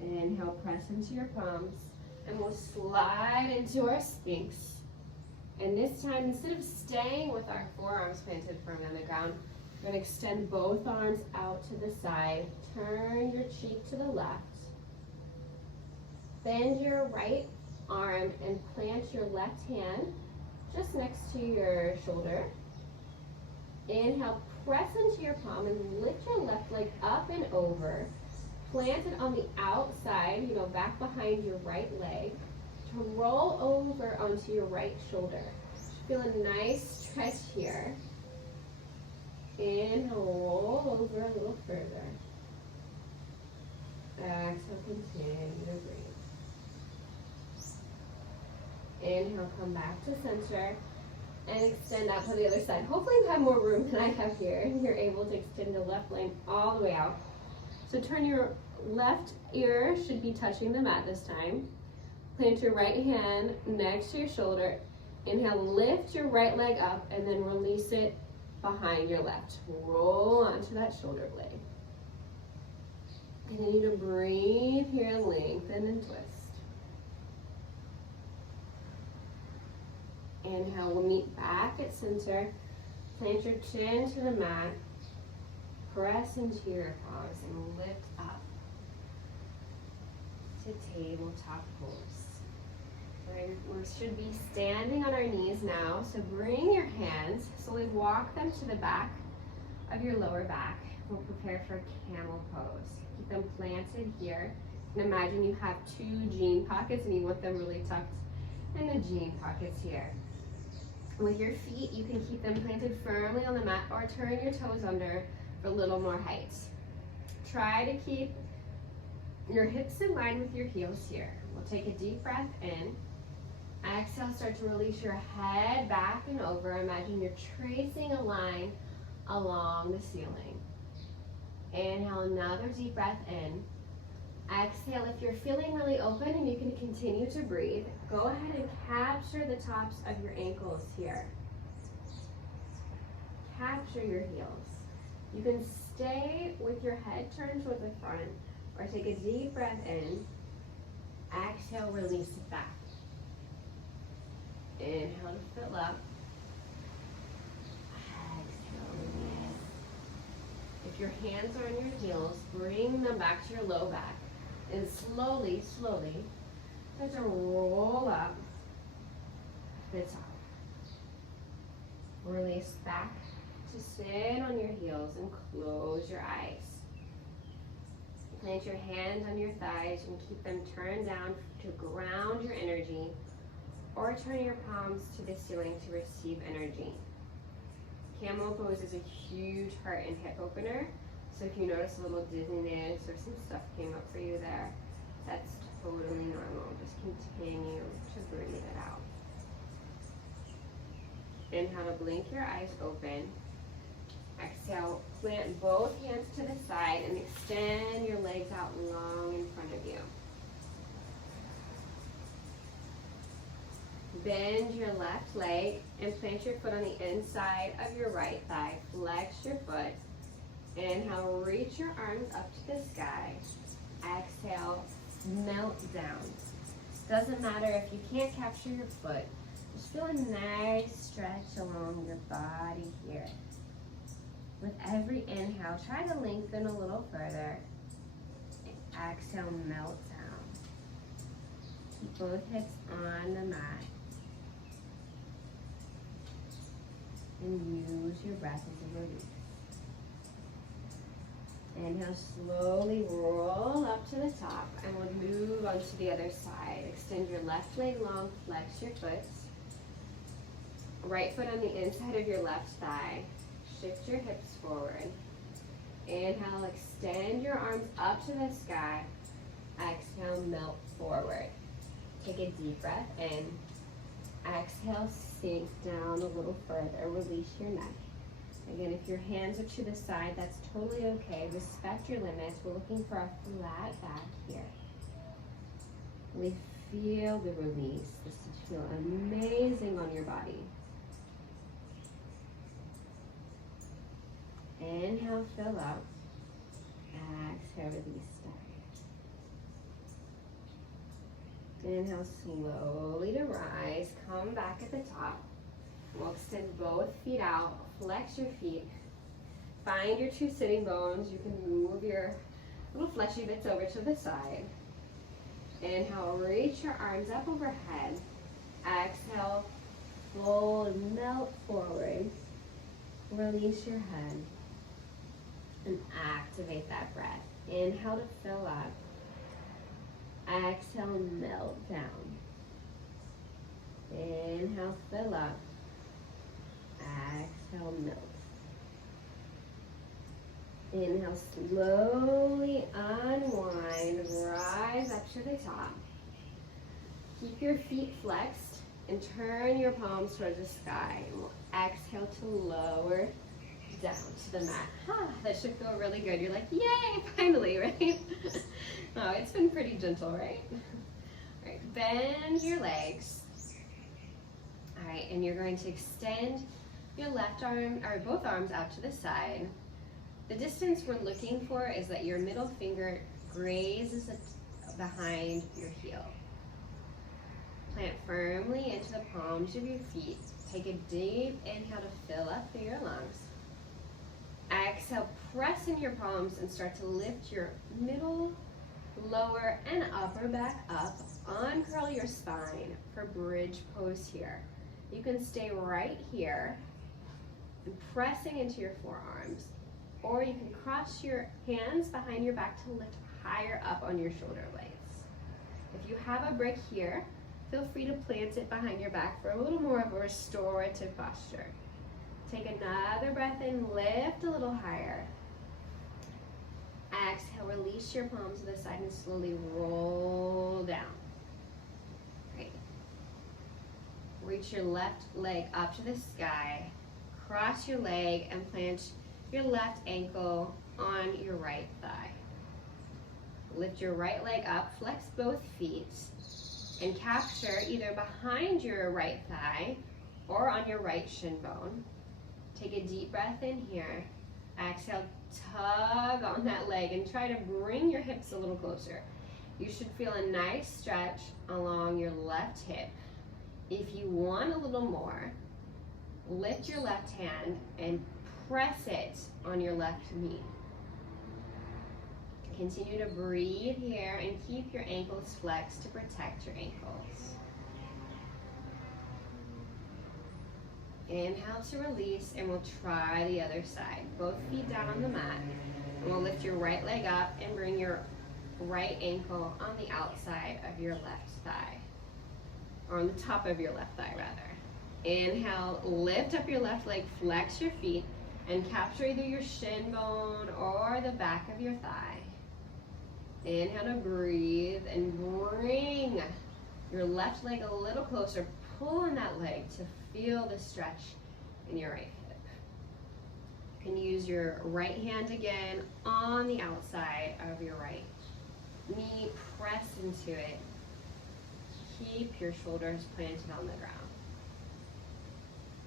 Inhale, press into your palms, and we'll slide into our Sphinx. And this time, instead of staying with our forearms planted firmly on the ground, we're going to extend both arms out to the side. Turn your cheek to the left. Bend your right arm and plant your left hand just next to your shoulder. Inhale, press into your palm and lift your left leg up and over. Plant it on the outside, back behind your right leg, to roll over onto your right shoulder. Feel a nice stretch here. Inhale, roll over a little further. Exhale, continue to breathe. Inhale, come back to center and extend out to the other side. Hopefully you have more room than I have here and you're able to extend the left leg all the way out. So turn your left ear, should be touching the mat this time. Plant your right hand next to your shoulder. Inhale, lift your right leg up and then release it behind your left. Roll onto that shoulder blade. Continue to breathe here, lengthen and twist. Inhale, we'll meet back at center. Plant your chin to the mat. Press into your palms and lift up to tabletop pose. We should be standing on our knees now, so bring your hands, slowly walk them to the back of your lower back. We'll prepare for camel pose. Keep them planted here. And imagine you have two jean pockets and you want them really tucked in the jean pockets here. With your feet, you can keep them planted firmly on the mat or turn your toes under for a little more height. Try to keep your hips in line with your heels here. We'll take a deep breath in. Exhale, start to release your head back and over. Imagine you're tracing a line along the ceiling. Inhale, another deep breath in. Exhale, if you're feeling really open and you can continue to breathe, go ahead and capture the tops of your ankles here. Capture your heels. You can stay with your head turned toward the front or take a deep breath in. Exhale, release it back. Inhale to fill up. Exhale, release. If your hands are on your heels, bring them back to your low back And slowly, slowly, start to roll up to the top. Release back to sit on your heels and close your eyes. Plant your hands on your thighs and keep them turned down to ground your energy, or turn your palms to the ceiling to receive energy. Camel pose is a huge heart and hip opener, so if you notice a little dizziness or some stuff came up for you there, that's totally normal. Just continue to breathe it out. Inhale to blink your eyes open. Exhale, plant both hands to the side and extend your legs out long in front of you. Bend your left leg and plant your foot on the inside of your right thigh. Flex your foot. Inhale, reach your arms up to the sky. Exhale, melt down. Doesn't matter if you can't capture your foot. Just feel a nice stretch along your body here. With every inhale, try to lengthen a little further. Exhale, melt down. Keep both hips on the mat. And use your breath as a release. Inhale, slowly roll up to the top, and we'll move on to the other side. Extend your left leg long, flex your foot. Right foot on the inside of your left thigh. Shift your hips forward. Inhale, extend your arms up to the sky. Exhale, melt forward. Take a deep breath in. Exhale, sink down a little further. Release your neck. Again, if your hands are to the side, that's totally okay. Respect your limits. We're looking for a flat back here. We feel the release. This should feel amazing on your body. Inhale, fill up. Exhale, release down. Inhale, slowly to rise. Come back at the top. We'll extend both feet out. Flex your feet. Find your two sitting bones. You can move your little fleshy bits over to the side. Inhale, reach your arms up overhead. Exhale, fold, melt forward. Release your head. And activate that breath. Inhale to fill up. Exhale, melt down. Inhale, fill up. Exhale, melt. Inhale, slowly unwind, rise up to the top. Keep your feet flexed and turn your palms towards the sky. And we'll exhale to lower down to the mat. That should feel really good. You're like, yay, finally, right? Oh, it's been pretty gentle, right? All right, bend your legs. All right, and you're going to extend your left arm, or both arms out to the side. The distance we're looking for is that your middle finger grazes behind your heel. Plant firmly into the palms of your feet. Take a deep inhale to fill up through your lungs. Exhale, press in your palms and start to lift your middle, lower, and upper back up. Uncurl your spine for bridge pose here. You can stay right here and pressing into your forearms, or you can cross your hands behind your back to lift higher up on your shoulder blades. If you have a brick here, feel free to plant it behind your back for a little more of a restorative posture. Take another breath in, lift a little higher. Exhale, release your palms to the side and slowly roll down. Great. Reach your left leg up to the sky. Cross your leg and plant your left ankle on your right thigh. Lift your right leg up, flex both feet, and capture either behind your right thigh or on your right shin bone. Take a deep breath in here. Exhale, tug on that leg and try to bring your hips a little closer. You should feel a nice stretch along your left hip. If you want a little more, lift your left hand and press it on your left knee. Continue to breathe here and keep your ankles flexed to protect your ankles. Inhale to release, and we'll try the other side. Both feet down on the mat, and we'll lift your right leg up and bring your right ankle on the outside of your left thigh, or on the top of your left thigh rather. Inhale, lift up your left leg, flex your feet, and capture either your shin bone or the back of your thigh. Inhale to breathe and bring your left leg a little closer. Pull on that leg to feel the stretch in your right hip. You can use your right hand again on the outside of your right knee. Press into it. Keep your shoulders planted on the ground.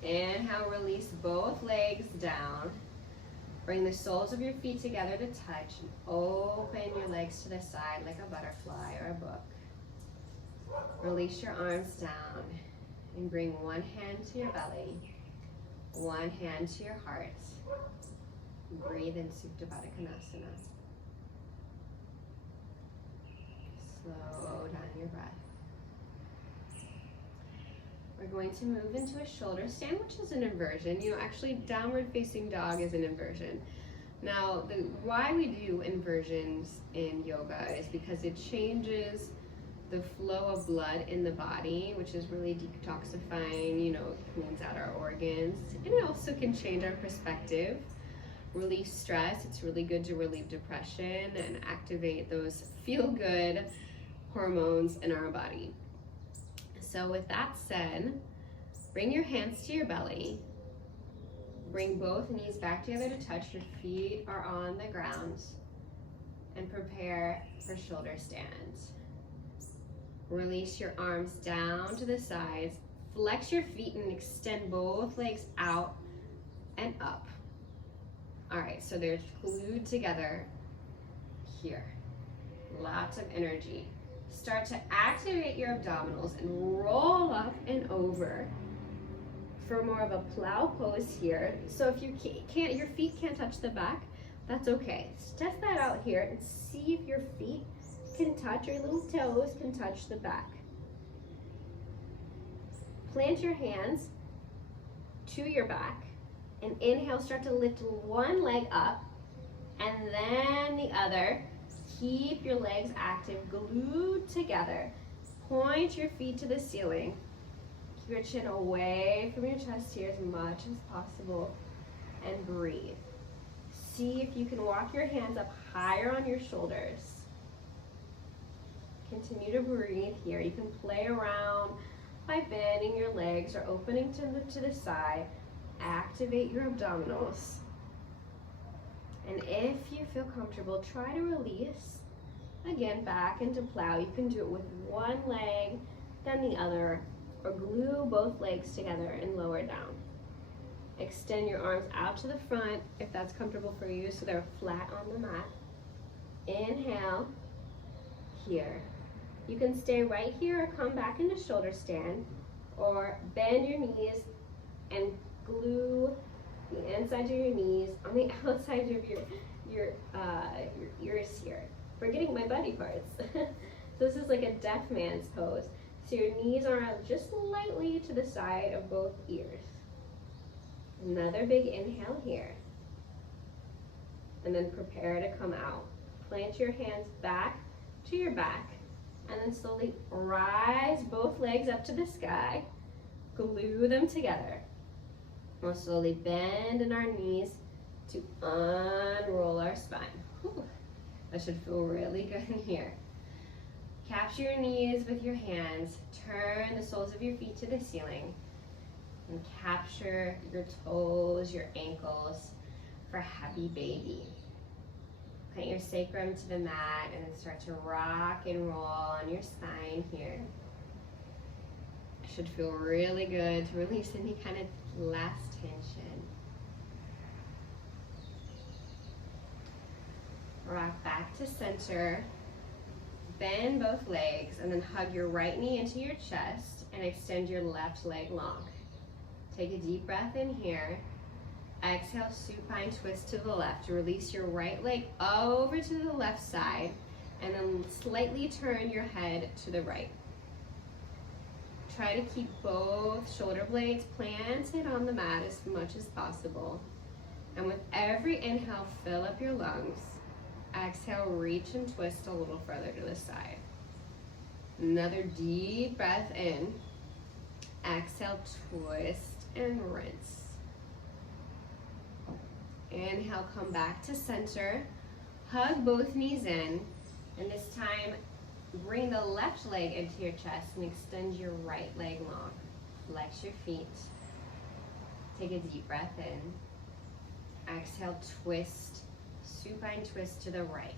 Inhale, release both legs down. Bring the soles of your feet together to touch, and open your legs to the side like a butterfly or a book. Release your arms down and bring one hand to your belly, one hand to your heart. Breathe in Supta Baddha Konasana. Slow down your breath. We're going to move into a shoulder stand, which is an inversion. Actually, downward facing dog is an inversion. Now, why we do inversions in yoga is because it changes the flow of blood in the body, which is really detoxifying, cleans out our organs. And it also can change our perspective, release stress. It's really good to relieve depression and activate those feel-good hormones in our body. So with that said, bring your hands to your belly. Bring both knees back together to touch. Your feet are on the ground. And prepare for shoulder stand. Release your arms down to the sides. Flex your feet and extend both legs out and up. All right, so they're glued together here. Lots of energy. Start to activate your abdominals and roll up and over for more of a plow pose here. So if you can't, your feet can't touch the back, that's okay. Test that out here and see if your feet can touch, your little toes can touch the back. Plant your hands to your back and inhale, start to lift one leg up and then the other. Keep your legs active, glued together. Point your feet to the ceiling. Keep your chin away from your chest here as much as possible and breathe. See if you can walk your hands up higher on your shoulders. Continue to breathe here. You can play around by bending your legs or opening to the side. Activate your abdominals. And if you feel comfortable, try to release, again, back into plow. You can do it with one leg, then the other, or glue both legs together and lower down. Extend your arms out to the front if that's comfortable for you, so they're flat on the mat. Inhale, here. You can stay right here or come back into shoulder stand, or bend your knees and glue the inside of your knees on the outside of your ears here. Forgetting my body parts. This is like a deaf man's pose. So your knees are just lightly to the side of both ears. Another big inhale here. And then prepare to come out. Plant your hands back to your back. And then slowly rise both legs up to the sky. Glue them together. We'll slowly bend in our knees to unroll our spine. Whew. That should feel really good in here. Capture your knees with your hands. Turn the soles of your feet to the ceiling. And capture your toes, your ankles for happy baby. Plant your sacrum to the mat and then start to rock and roll on your spine here. Should feel really good to release any kind of last tension. Rock back to center. Bend both legs and then hug your right knee into your chest and extend your left leg long. Take a deep breath in here Exhale, supine twist to the left. Release your right leg over to the left side and then slightly turn your head to the right. Try to keep both shoulder blades planted on the mat as much as possible. And with every inhale, fill up your lungs. Exhale, reach and twist a little further to the side. Another deep breath in. Exhale, twist and rinse. Inhale, come back to center. Hug both knees in. And this time, bring the left leg into your chest and extend your right leg long. Flex your feet. Take a deep breath in. Exhale, twist, supine twist to the right.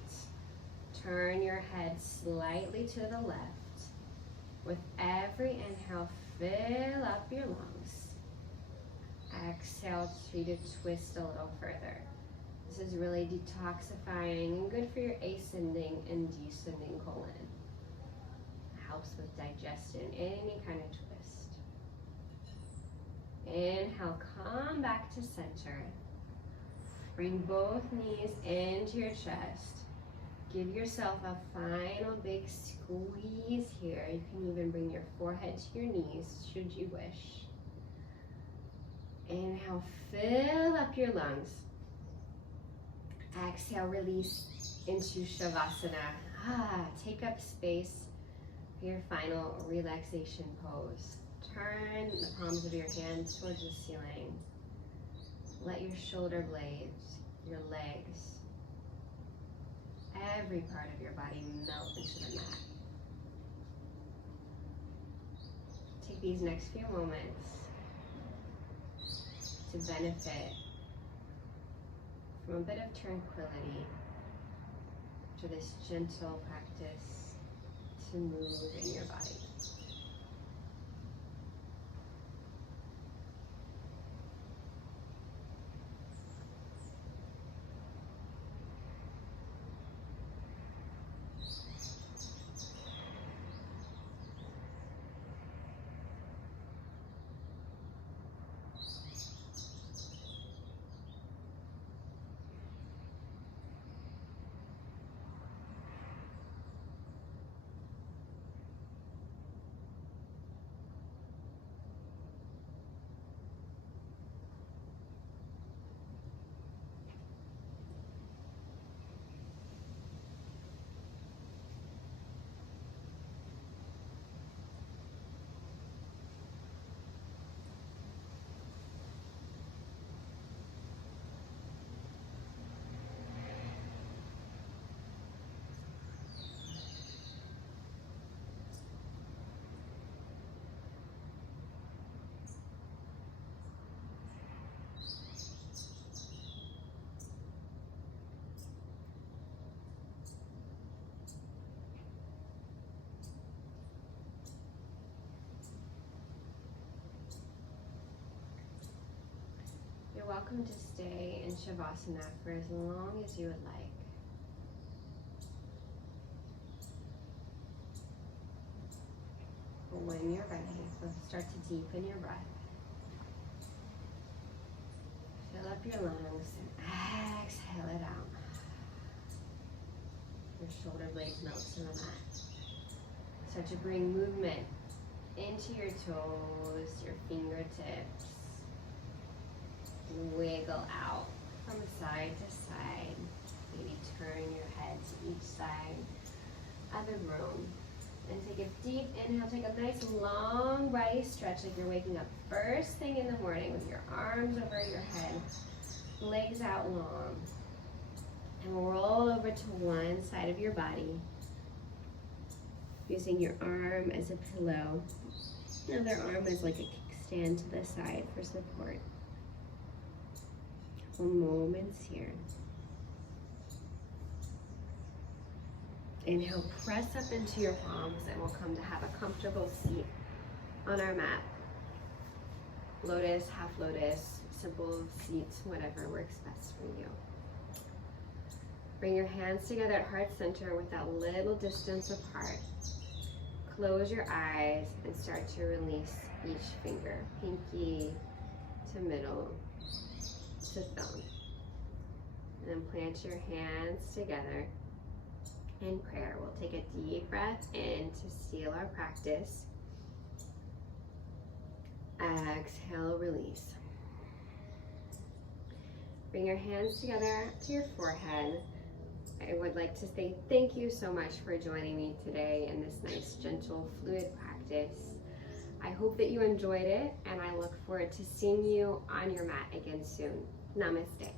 Turn your head slightly to the left. With every inhale, fill up your lungs. Exhale, try to twist a little further. This is really detoxifying and good for your ascending and descending colon. Helps with digestion, any kind of twist. Inhale, come back to center. Bring both knees into your chest. Give yourself a final big squeeze here. You can even bring your forehead to your knees, should you wish. Inhale, fill up your lungs. Exhale, release into Shavasana. Take up space for your final relaxation pose. Turn the palms of your hands towards the ceiling. Let your shoulder blades, your legs, every part of your body melt into the mat. Take these next few moments to benefit from a bit of tranquility to this gentle practice to move in your body. You're welcome to stay in Shavasana for as long as you would like. But when you're ready, let's start to deepen your breath. Fill up your lungs and exhale it out. Your shoulder blades melt to the mat. Start to bring movement into your toes, your fingertips. Wiggle out from side to side. Maybe turn your head to each side of the room. And take a deep inhale. Take a nice long body stretch like you're waking up first thing in the morning with your arms over your head, legs out long. And roll over to one side of your body, using your arm as a pillow. Another arm as like a kickstand to the side for support. Moments here. Inhale, press up into your palms and we'll come to have a comfortable seat on our mat. Lotus, half lotus, simple seats, whatever works best for you. Bring your hands together at heart center with that little distance apart. Close your eyes and start to release each finger, pinky to middle, to to thumb. And then plant your hands together in prayer. We'll take a deep breath in to seal our practice. Exhale, release. Bring your hands together to your forehead. I would like to say thank you so much for joining me today in this nice, gentle, fluid practice. I hope that you enjoyed it, and I look forward to seeing you on your mat again soon. Namaste.